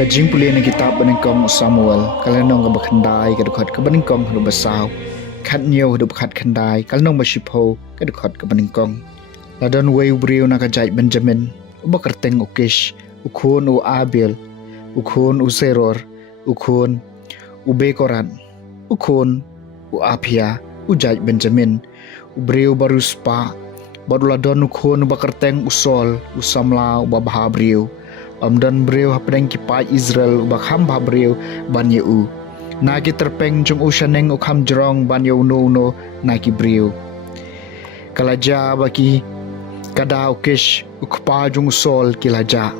Kajing puli na kitab baningkong Samuel kalanong nga bakhanday kadukhat ka baningkong hanu basaw khat niyo hadu bakhat khanday kalanong masipho kadukhat ka baningkong ladon way ubriyo na kajay Benjamin ubakarteng ukish ukhun u Abel ukhun u Zeror ukhun u Bekoran ukhun u Apia ujay Benjamin ubriyo baruspa baruladon ukhun ubakarteng usol usamla ubabaha briyo amdan breu hapdeng kipai Israel ubak hamba breu banyeu nagi terpeng jung ushaneng ukham jrong banyeu no nagi breu kalaja baki kada ukish ukpa jung sol kilaja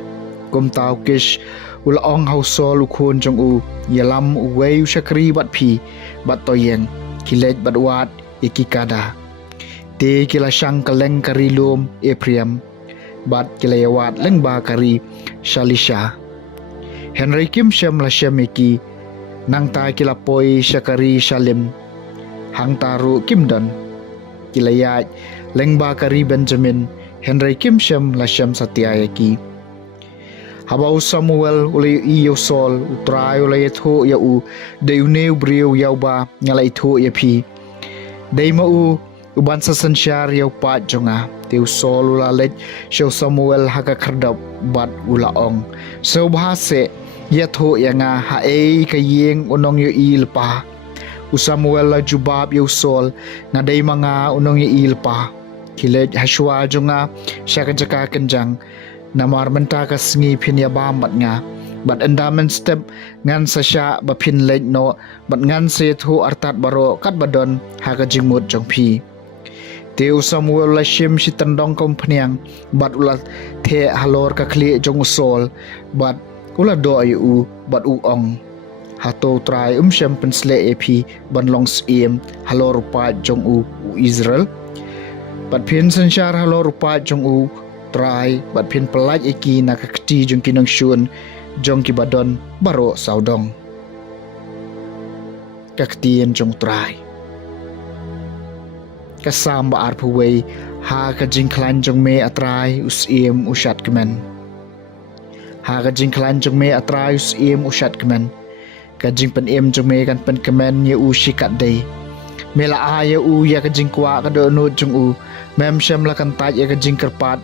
kumta ukish ulaong hausol ukhun jung u yalam uwei ushakri bat phi bat toyeng kilej bat wat ikikada te kilashang kaleng karilum Ephraim bat kilayawat lengba kari Shalisha Henry Kim Shem la Shemiki nang ta kilapoi Shakari Shalim hang taru Kimdon kilayat lengba kari Benjamin Henry Kim Shem la Shem Satyayaki habau Samuel ule iyo sol utrai ule yetho ya u deuneu briu yauba ngala itho yapi deimau uban sasansyar yau pat jonga teu sol ulalet show Samuel haka kardap bat ulaong so bahase yatho yanga hae kayeng unong yo ilpa u Samuel la jubab yo sol ngadai mga unong yo ilpa kilet haswa jonga syaka jaka kenjang namar menta ka sngi phin ya bamat nga bat endamen step ngan sasya ba phin lej no bat ngan se thu artat baro kat badon haka jingmut jong phi Teu Samuel la shim si tendong kompanyang bat ulat the halor ka kli jong sol bat ula do ayu bat uong hato try shem pensle epi ban longs em halor pa jong u Israel bat pin sanchar halor pa jong u try bat pin pelaj eki nakakti jong kinong shun jong ki badon baro saudong kaktien jong try kasam ba arpuway ha ka jingklan jong me atrai usim ushat kemen ha ka jingklan jong me atrai usim ushat kemen ka jingpen em jong me kan pen kemen ye u shikat dei mela aya u ya ka jingkwa ka do no jong u mem shem la kan taj ya ka jingkerpat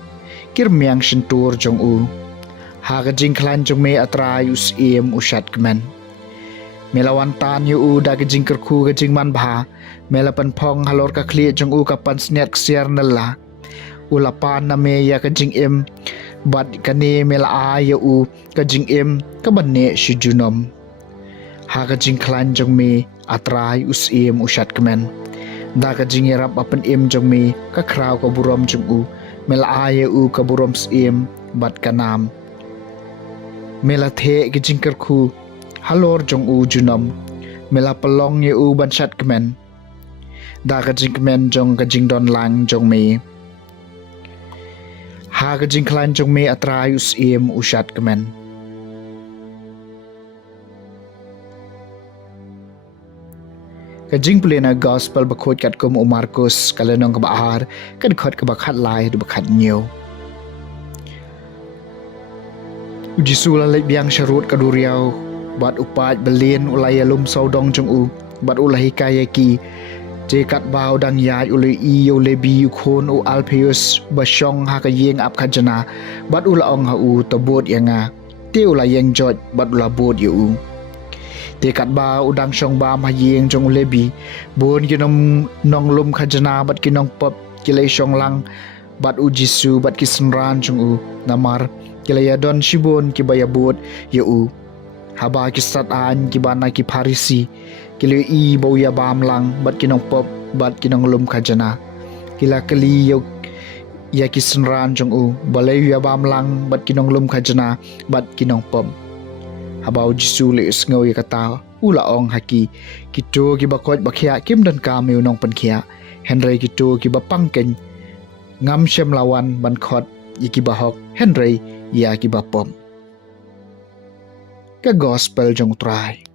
kirmiang shentur jong u ha ka jingklan jong me atrai usim ushat kemen melawan tan yu u da ka jingkerku ka jingman bha melapan pong halor ka kli jong u kapan sniat ksiar nala ulapan na me ya ka jing em bat kane mela a ya u ka jing em ka banne shi junom ha ka jing klan jong me atrai us em ushat kemen da ka jing yarap apan em jong me ka kraw ka burom jong u mela a ya u ka burom em bat kanam mela the ka jing kerku halor jong u junom mela pelong ya u ban shat kemen da ka jing kemen jong ka jing don lang jong me ha ka jing klan jong me atrai us em ushat kemen ka jing plena gospel bakhot kat kum Markus kalenong ka bahar kad khot ka bakhat lai du bakhat nyo ujisula lek biang sharut kaduriau bat upat belin ulai alum saudong jong u bat ulahi kayaki jekat bau dang yai ule i ule bi khon u Alpheus basong ha ka yeng ap khajana bat ula ong ha u tabot yanga te ula yeng jot bat ula bot yu u jekat bau udang song bam ha yeng jong ule bi bon kinom nong lum khajana bat kinong pop kilai song lang bat u Jisu bat kisenran jong u namar kilaya don shibon kibaya bot yu u haba kisat an kibana ki Parisi kilo i bau ya bam lang bat kinong pop bat kinong lum khajana kila kali yo ya kisenran jong u balay ya bam lang bat kinong lum khajana bat kinong pop habau Jisu le sngo ya kata ula ong haki kito ki bakot bakhya kim dan kameu nong pankhya Henry kito ki bapangken ngam shem lawan ban khot yiki bahok Henry ya ki bapom ka gospel jong try